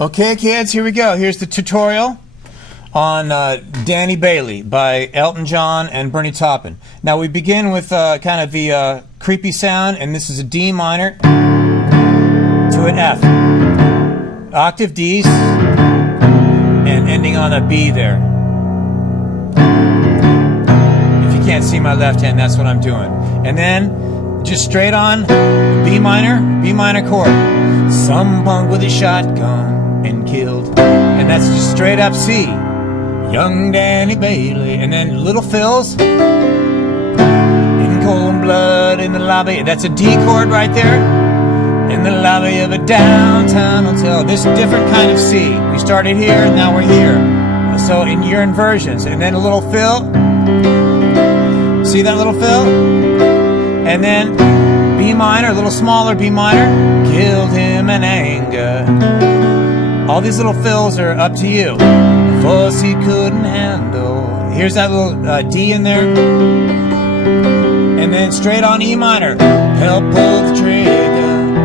Okay, kids, here we go. Here's the tutorial on Danny Bailey by Elton John and Bernie Taupin. Now we begin with kind of the creepy sound, and this is a D minor to an F. Octave Ds and ending on a B there. If you can't see my left hand, that's what I'm doing. And then just straight on B minor chord. Some punk with a shotgun and killed. And that's just straight up C. Young Danny Bailey. And then little fills. In cold blood in the lobby. That's a D chord right there. In the lobby of a downtown hotel. This different kind of C. We started here, and now we're here. So in your inversions. And then a little fill. See that little fill? And then B minor, a little smaller B minor. Killed him in anger. All these little fills are up to you. The force he couldn't handle. Here's that little D in there. And then straight on E minor. Help pull the trigger.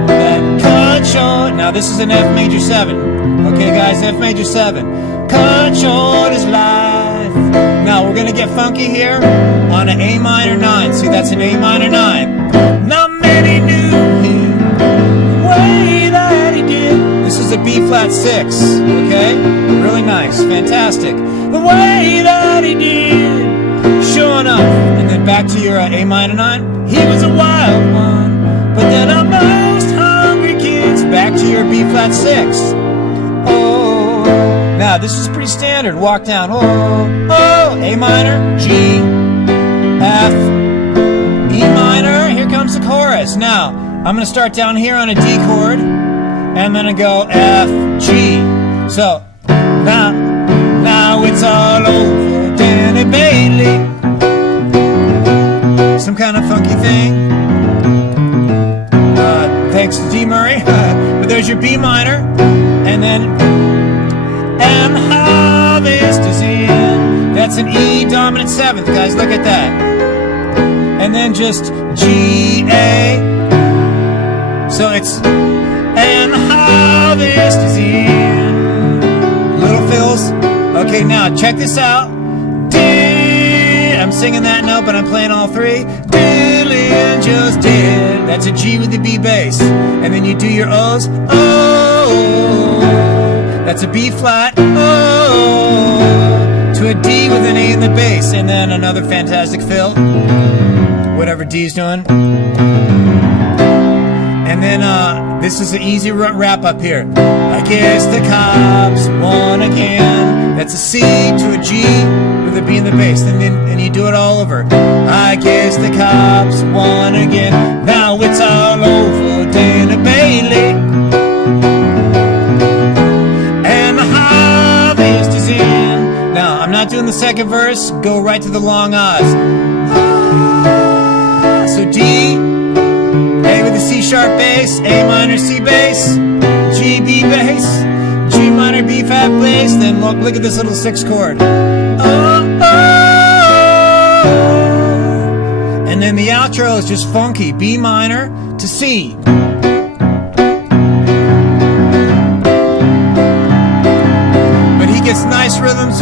That cut short. Now this is an F major 7. Okay guys, F major 7. Cut short his life. Now we're gonna get funky here on an A minor 9. See, that's an A minor 9. Not many knew him the way that he did. This is a B flat 6, okay? Really nice, fantastic. The way that he did, sure enough. And then back to your A minor 9. He was a wild one, but then our most hungry kids. Back to your B flat 6. Oh, now this is pretty standard. Walk down. Oh, oh, A minor, G, F, E minor. Here comes the chorus. Now I'm going to start down here on a D chord, and I'm going to go F, G. So now it's all over, Danny Bailey. Some kind of funky thing. Thanks to D Murray. But there's your B minor, and then and harvest is in. That's an E dominant 7th, guys. Look at that. And then just G, A. So it's and harvest is in. Little fills. Okay, now check this out. I'm singing that note, but I'm playing all three. Dylan just did. That's a G with the B bass. And then you do your O's. Oh, that's a B flat. Oh, to a D with an A in the bass. And then another fantastic fill. Whatever D's doing. And then this is an easy wrap up here. I guess the cops won again. That's a C to a G with a B in the bass. And then you do it all over. I guess the cops won again. Now it's all over, Danny Bailey. And the harvest is in. Now I'm not doing the second verse. Go right to the long O's. So D, A with the C sharp bass, A minor C bass, G B bass, G minor B flat bass. Then look at this little 6 chord. Oh, oh. And then the outro is just funky, B minor to C. But he gets nice rhythms.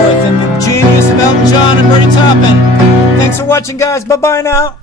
And the genius of Elton John and Bernie Taupin. Thanks for watching, guys. Bye-bye now.